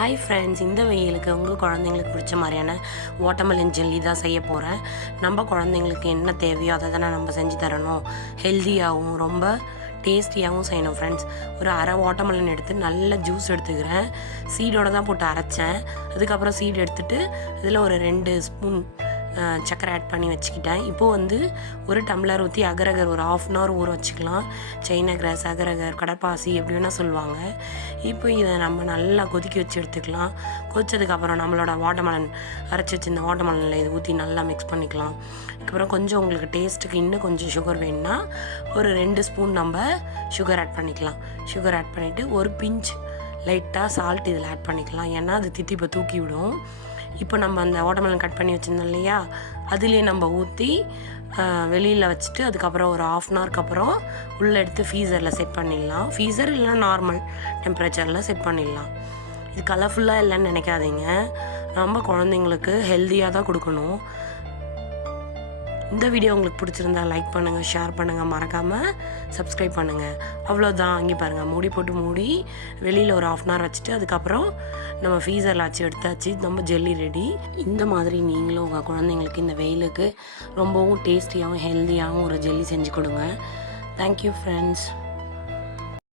Hi friends, இந்த வெயிலுக்கு உங்கள் குழந்தைங்களுக்கு பிடிச்ச மாதிரியான வாட்டர்மெலன் ஜெல்லி தான் செய்ய போகிறேன். நம்ம குழந்தைங்களுக்கு என்ன தேவையோ அதை தானே நம்ம செஞ்சு தரணும். ஹெல்த்தியாகவும் ரொம்ப டேஸ்டியாகவும் செய்யணும் ஃப்ரெண்ட்ஸ். ஒரு அரை வாட்டர்மெலன் எடுத்து நல்ல ஜூஸ் எடுத்துக்கிறேன். சீடோடு தான் போட்டு அரைச்சேன். அதுக்கப்புறம் சீடு எடுத்துகிட்டு இதில் ஒரு 2 ஸ்பூன் சர்க்கரை ஆட் பண்ணி வச்சுக்கிட்டேன். இப்போது ஒரு டம்ளர் ஊற்றி அகரகர் ஒரு 1/2 hour ஊற வச்சுக்கலாம். சைனா கிராஸ், அகரகர், கடற்பாசி எப்படி வேணால் சொல்லுவாங்க. இப்போ இதை நம்ம நல்லா கொதிக்க வச்சு எடுத்துக்கலாம். கொதிச்சதுக்கப்புறம் நம்மளோட வாட்டர்மெலன் அரைச்சி வச்சு இந்த வாட்டர்மெலனில் இதை ஊற்றி நல்லா மிக்ஸ் பண்ணிக்கலாம். அதுக்கப்புறம் கொஞ்சம் உங்களுக்கு டேஸ்ட்டுக்கு இன்னும் கொஞ்சம் சுகர் வேணும்னா ஒரு 2 ஸ்பூன் நம்ம சுகர் ஆட் பண்ணிக்கலாம். சுகர் ஆட் பண்ணிவிட்டு ஒரு பிஞ்ச் லைட்டாக சால்ட் இதில் ஆட் பண்ணிக்கலாம். ஏன்னா அது தித்திப்பை தூக்கி விடும். இப்போ நம்ம அந்த வாட்டர்மெலன் கட் பண்ணி வச்சுருந்தோம் இல்லையா, அதுலேயே நம்ம ஊற்றி வெளியில் வச்சுட்டு அதுக்கப்புறம் ஒரு 1/2 hourக்கு அப்புறம் உள்ளே எடுத்து ஃப்ரீசரில் செட் பண்ணிடலாம். ஃப்ரீசர் இல்லைனா நார்மல் டெம்பரேச்சரில் செட் பண்ணிடலாம். இது கலர்ஃபுல்லாக இல்லைன்னு நினைக்காதீங்க. நம்ம குழந்தைங்களுக்கு ஹெல்த்தியாக தான் கொடுக்கணும். இந்த வீடியோ உங்களுக்கு பிடிச்சிருந்தா லைக் பண்ணுங்கள், ஷேர் பண்ணுங்கள், மறக்காமல் சப்ஸ்கிரைப் பண்ணுங்கள். அவ்வளோதான். இங்கே பாருங்கள், மூடி போட்டு மூடி வெளியில் ஒரு 1/2 hour வச்சுட்டு அதுக்கப்புறம் நம்ம ஃப்ரீசரில் வச்சு எடுத்தாச்சு. நம்ம ஜெல்லி ரெடி. இந்த மாதிரி நீங்களும் உங்கள் குழந்தைங்களுக்கு இந்த வெயிலுக்கு ரொம்பவும் டேஸ்டியாகவும் ஹெல்த்தியாகவும் ஒரு ஜெல்லி செஞ்சு கொடுங்க. Thank you friends.